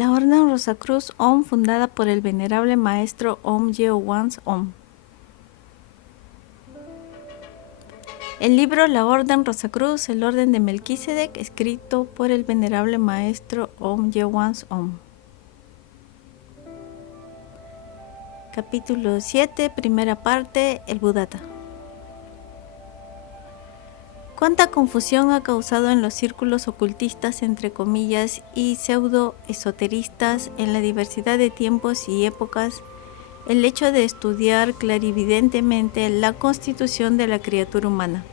La Orden Rosacruz Om, fundada por el venerable maestro Om Yeo Wans Om. El libro La Orden Rosacruz, el Orden de Melquisedec, escrito por el venerable maestro Om Yeo Wans Om. Capítulo 7, primera parte, el Budatta. Cuánta confusión ha causado en los círculos ocultistas, entre comillas, y pseudo-esoteristas en la diversidad de tiempos y épocas el hecho de estudiar clarividentemente la constitución de la criatura humana.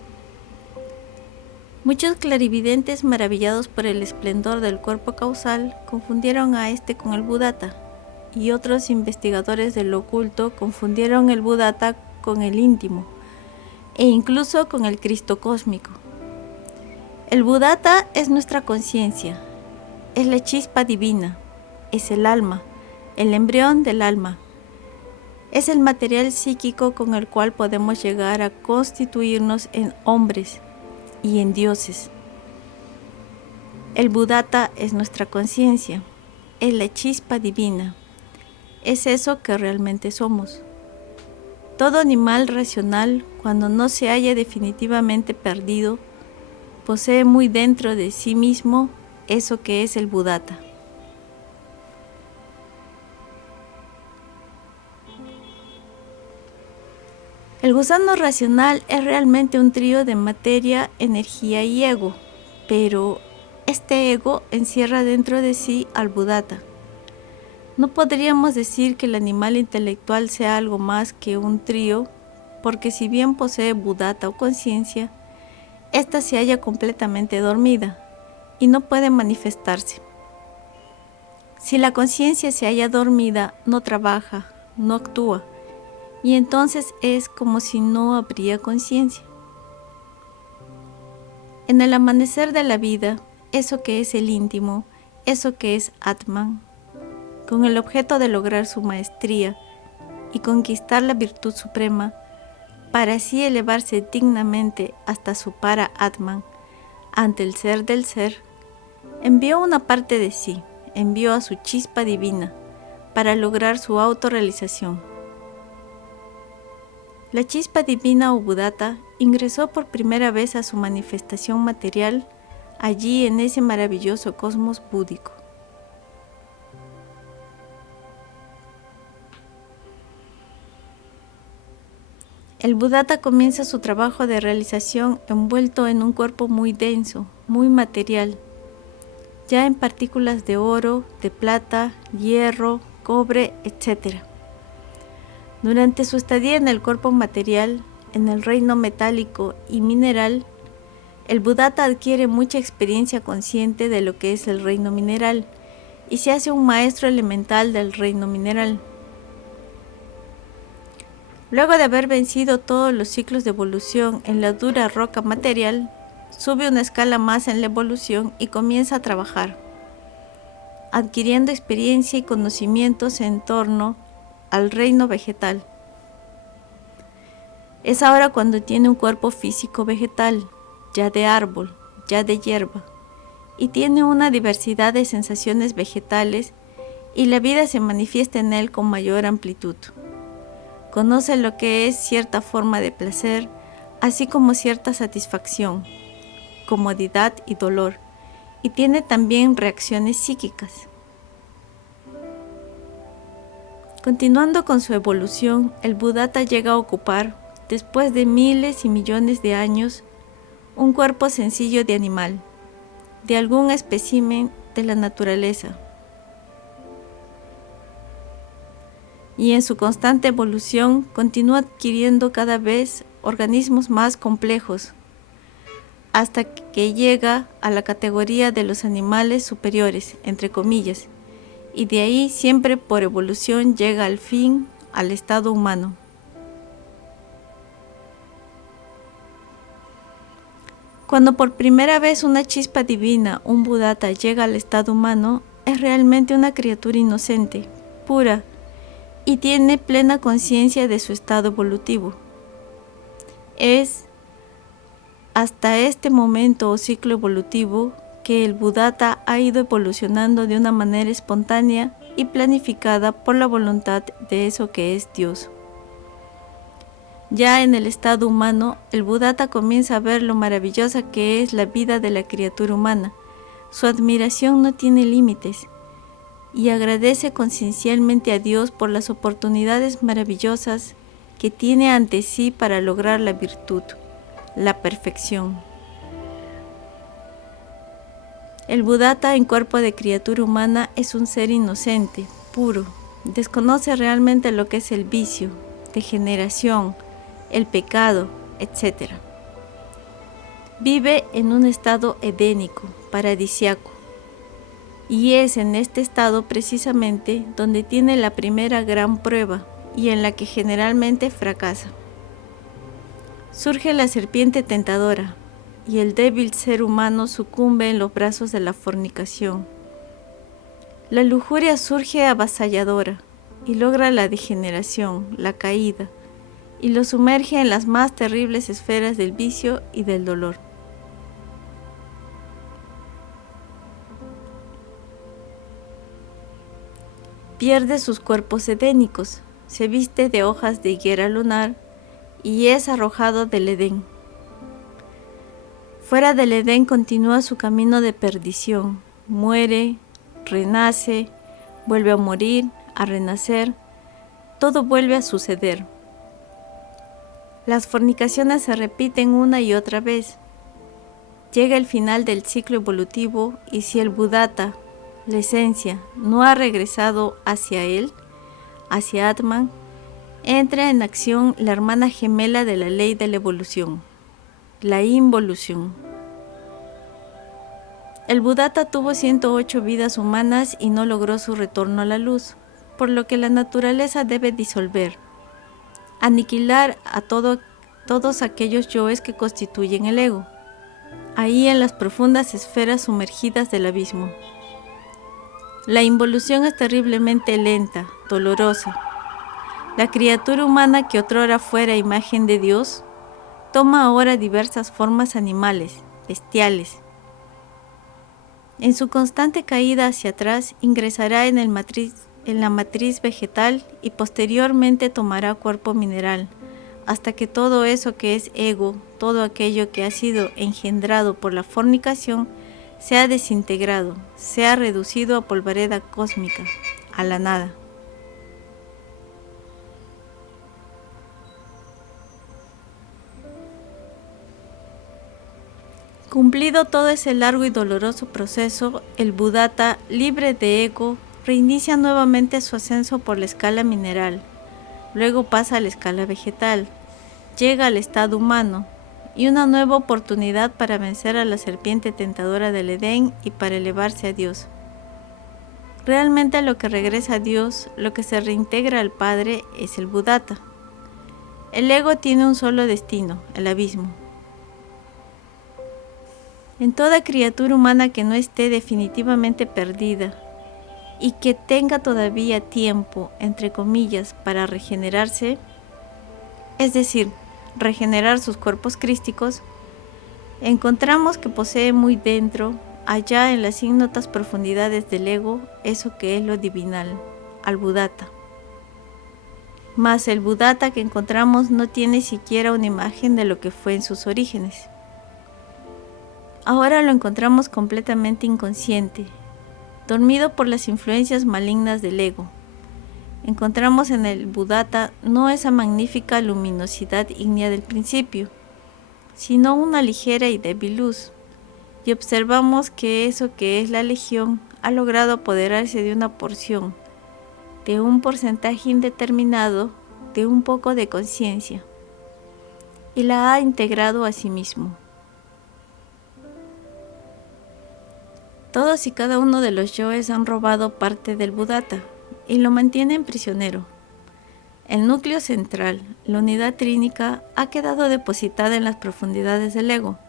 Muchos clarividentes, maravillados por el esplendor del cuerpo causal, confundieron a este con el Budatta, y otros investigadores de lo oculto confundieron el Budatta con el íntimo, e incluso con el Cristo cósmico. El Budatta es nuestra conciencia, es la chispa divina, es el alma, el embrión del alma. Es el material psíquico con el cual podemos llegar a constituirnos en hombres y en dioses. El Budatta es nuestra conciencia, es la chispa divina, es eso que realmente somos. Todo animal racional, cuando no se haya definitivamente perdido, posee muy dentro de sí mismo eso que es el Budatta. El gusano racional es realmente un trío de materia, energía y ego, pero este ego encierra dentro de sí al Budatta. No podríamos decir que el animal intelectual sea algo más que un trío, porque si bien posee Budatta o conciencia, ésta se halla completamente dormida y no puede manifestarse. Si la conciencia se halla dormida, no trabaja, no actúa, y entonces es como si no habría conciencia. En el amanecer de la vida, eso que es el íntimo, eso que es Atman, con el objeto de lograr su maestría y conquistar la virtud suprema, para así elevarse dignamente hasta su para Atman, ante el ser del ser, envió una parte de sí, envió a su chispa divina, para lograr su autorrealización. La chispa divina o Budatta ingresó por primera vez a su manifestación material allí en ese maravilloso cosmos búdico. El Budatta comienza su trabajo de realización envuelto en un cuerpo muy denso, muy material, ya en partículas de oro, de plata, hierro, cobre, etc. Durante su estadía en el cuerpo material, en el reino metálico y mineral, el Budatta adquiere mucha experiencia consciente de lo que es el reino mineral y se hace un maestro elemental del reino mineral. Luego de haber vencido todos los ciclos de evolución en la dura roca material, sube una escala más en la evolución y comienza a trabajar, adquiriendo experiencia y conocimientos en torno al reino vegetal. Es ahora cuando tiene un cuerpo físico vegetal, ya de árbol, ya de hierba, y tiene una diversidad de sensaciones vegetales y la vida se manifiesta en él con mayor amplitud. Conoce lo que es cierta forma de placer, así como cierta satisfacción, comodidad y dolor, y tiene también reacciones psíquicas. Continuando con su evolución, el Budatta llega a ocupar, después de miles y millones de años, un cuerpo sencillo de animal, de algún espécimen de la naturaleza. Y en su constante evolución continúa adquiriendo cada vez organismos más complejos, hasta que llega a la categoría de los animales superiores, entre comillas, y de ahí siempre por evolución llega al fin al estado humano. Cuando por primera vez una chispa divina, un Budatta, llega al estado humano, es realmente una criatura inocente, pura, y tiene plena conciencia de su estado evolutivo. Es hasta este momento o ciclo evolutivo que el Buddhata ha ido evolucionando de una manera espontánea y planificada por la voluntad de eso que es Dios. Ya en el estado humano, el Buddhata comienza a ver lo maravillosa que es la vida de la criatura humana. Su admiración no tiene límites y agradece conciencialmente a Dios por las oportunidades maravillosas que tiene ante sí para lograr la virtud, la perfección. El Buddhata en cuerpo de criatura humana es un ser inocente, puro, desconoce realmente lo que es el vicio, degeneración, el pecado, etc. Vive en un estado edénico, paradisiaco, y es en este estado precisamente donde tiene la primera gran prueba y en la que generalmente fracasa. Surge la serpiente tentadora, y el débil ser humano sucumbe en los brazos de la fornicación. La lujuria surge avasalladora y logra la degeneración, la caída, y lo sumerge en las más terribles esferas del vicio y del dolor. Pierde sus cuerpos edénicos, se viste de hojas de higuera lunar y es arrojado del Edén. Fuera del Edén continúa su camino de perdición, muere, renace, vuelve a morir, a renacer, todo vuelve a suceder. Las fornicaciones se repiten una y otra vez. Llega el final del ciclo evolutivo y si el Buddhata, la esencia, no ha regresado hacia él, hacia Atman, entra en acción la hermana gemela de la ley de la evolución, la involución. El Buddhata tuvo 108 vidas humanas y no logró su retorno a la luz, por lo que la naturaleza debe disolver, aniquilar a todos aquellos yoes que constituyen el ego, ahí en las profundas esferas sumergidas del abismo. La involución es terriblemente lenta, dolorosa. La criatura humana que otrora fuera imagen de Dios, toma ahora diversas formas animales, bestiales. En su constante caída hacia atrás, ingresará en la matriz vegetal y posteriormente tomará cuerpo mineral, hasta que todo eso que es ego, todo aquello que ha sido engendrado por la fornicación, se ha desintegrado, se ha reducido a polvareda cósmica, a la nada. Cumplido todo ese largo y doloroso proceso, el Buddhata, libre de ego, reinicia nuevamente su ascenso por la escala mineral, luego pasa a la escala vegetal, llega al estado humano, y una nueva oportunidad para vencer a la serpiente tentadora del Edén y para elevarse a Dios. Realmente lo que regresa a Dios, lo que se reintegra al Padre, es el Buddhata. El ego tiene un solo destino, el abismo. En toda criatura humana que no esté definitivamente perdida y que tenga todavía tiempo, entre comillas, para regenerarse, es decir, regenerar sus cuerpos crísticos, encontramos que posee muy dentro, allá en las ignotas profundidades del ego, eso que es lo divinal, al Buddhata. Mas el Buddhata que encontramos no tiene siquiera una imagen de lo que fue en sus orígenes. Ahora lo encontramos completamente inconsciente, dormido por las influencias malignas del ego. Encontramos en el Buddhata no esa magnífica luminosidad ígnea del principio, sino una ligera y débil luz, y observamos que eso que es la legión ha logrado apoderarse de una porción, de un porcentaje indeterminado, de un poco de conciencia, y la ha integrado a sí mismo. Todos y cada uno de los yoes han robado parte del Buddhata y lo mantienen prisionero. El núcleo central, la unidad trínica, ha quedado depositada en las profundidades del ego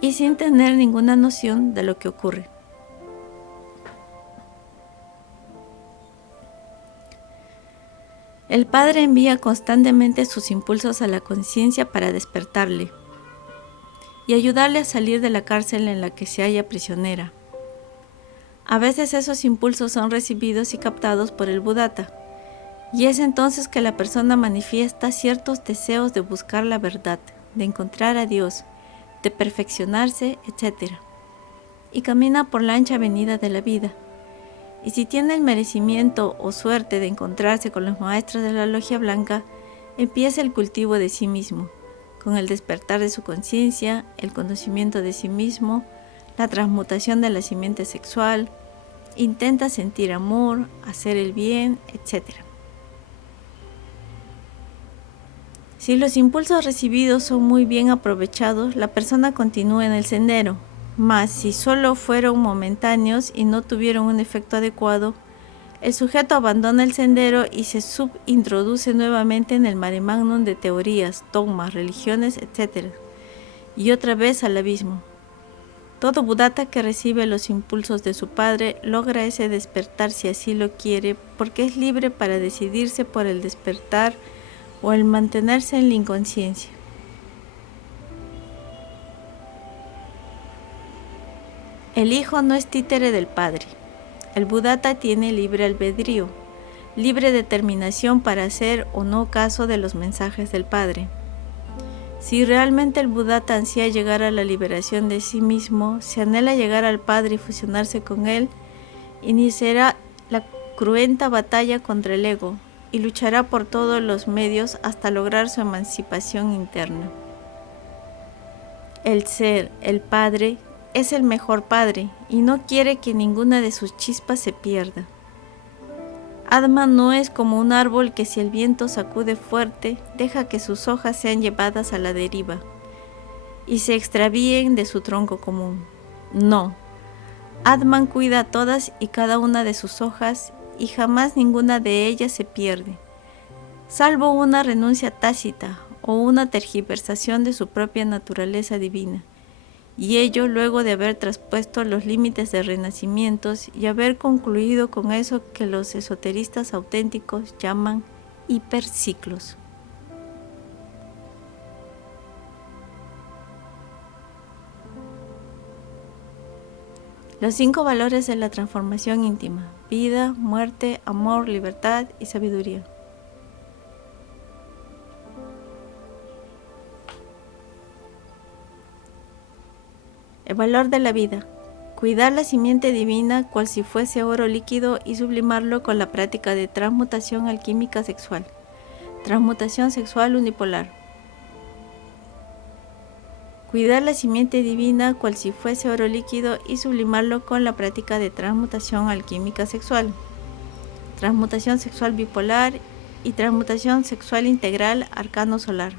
y sin tener ninguna noción de lo que ocurre. El Padre envía constantemente sus impulsos a la conciencia para despertarle. y ayudarle a salir de la cárcel en la que se halla prisionera. A veces esos impulsos son recibidos y captados por el Buddhata, y es entonces que la persona manifiesta ciertos deseos de buscar la verdad, de encontrar a Dios, de perfeccionarse, etc. Y camina por la ancha avenida de la vida. Y si tiene el merecimiento o suerte de encontrarse con los maestros de la logia blanca, empieza el cultivo de sí mismo, con el despertar de su conciencia, el conocimiento de sí mismo, la transmutación de la simiente sexual, intenta sentir amor, hacer el bien, etc. Si los impulsos recibidos son muy bien aprovechados, la persona continúa en el sendero, mas si solo fueron momentáneos y no tuvieron un efecto adecuado, el sujeto abandona el sendero y se subintroduce nuevamente en el mare magnum de teorías, dogmas, religiones, etc. Y otra vez al abismo. Todo Buddhata que recibe los impulsos de su padre logra ese despertar si así lo quiere, porque es libre para decidirse por el despertar o el mantenerse en la inconsciencia. El hijo no es títere del padre. El Buddhata tiene libre albedrío, libre determinación para hacer o no caso de los mensajes del padre. Si realmente el Buddhata ansía llegar a la liberación de sí mismo, si anhela llegar al Padre y fusionarse con él, iniciará la cruenta batalla contra el ego y luchará por todos los medios hasta lograr su emancipación interna. El ser, el Padre, es el mejor Padre y no quiere que ninguna de sus chispas se pierda. Atman no es como un árbol que si el viento sacude fuerte, deja que sus hojas sean llevadas a la deriva y se extravíen de su tronco común. No, Atman cuida todas y cada una de sus hojas y jamás ninguna de ellas se pierde, salvo una renuncia tácita o una tergiversación de su propia naturaleza divina. Y ello luego de haber traspuesto los límites de renacimientos y haber concluido con eso que los esoteristas auténticos llaman hiperciclos. Los 5 valores de la transformación íntima: vida, muerte, amor, libertad y sabiduría. El valor de la vida: cuidar la simiente divina cual si fuese oro líquido y sublimarlo con la práctica de transmutación alquímica sexual. Transmutación sexual unipolar. Cuidar la simiente divina cual si fuese oro líquido y sublimarlo con la práctica de transmutación alquímica sexual. Transmutación sexual bipolar y transmutación sexual integral arcano solar.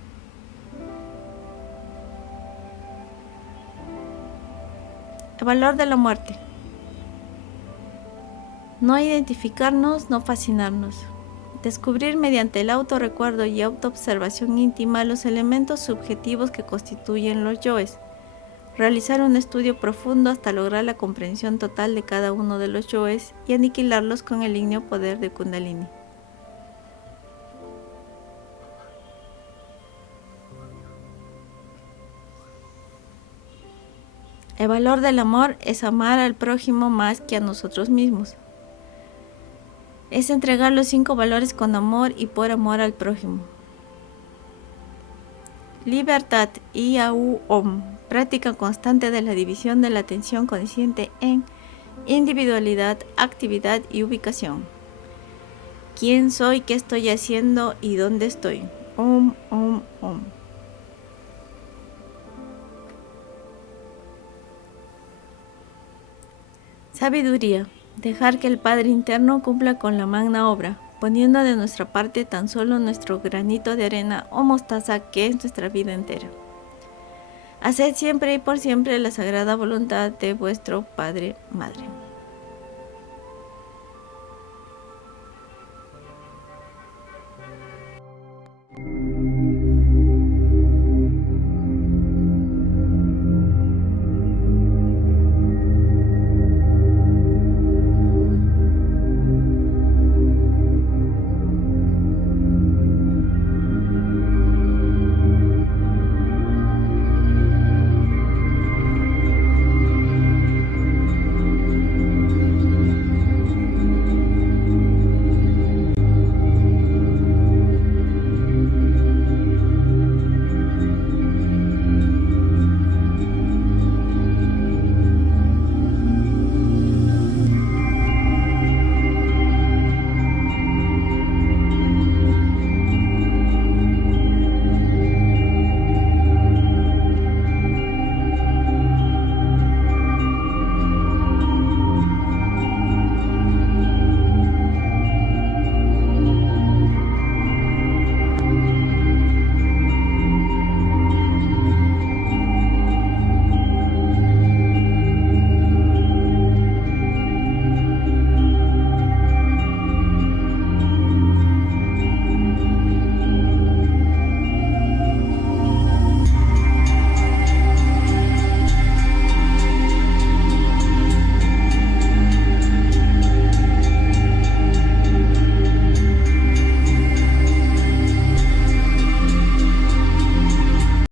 El valor de la muerte: no identificarnos, no fascinarnos. Descubrir mediante el autorrecuerdo y autoobservación íntima los elementos subjetivos que constituyen los yoes. Realizar un estudio profundo hasta lograr la comprensión total de cada uno de los yoes y aniquilarlos con el ígneo poder de Kundalini. El valor del amor es amar al prójimo más que a nosotros mismos. Es entregar los 5 valores con amor y por amor al prójimo. Libertad, IAU-OM, práctica constante de la división de la atención consciente en individualidad, actividad y ubicación. ¿Quién soy? ¿Qué estoy haciendo? ¿Y dónde estoy? Om, Om, Om. Sabiduría: dejar que el Padre interno cumpla con la magna obra, poniendo de nuestra parte tan solo nuestro granito de arena o mostaza que es nuestra vida entera. Haced siempre y por siempre la sagrada voluntad de vuestro Padre, Madre.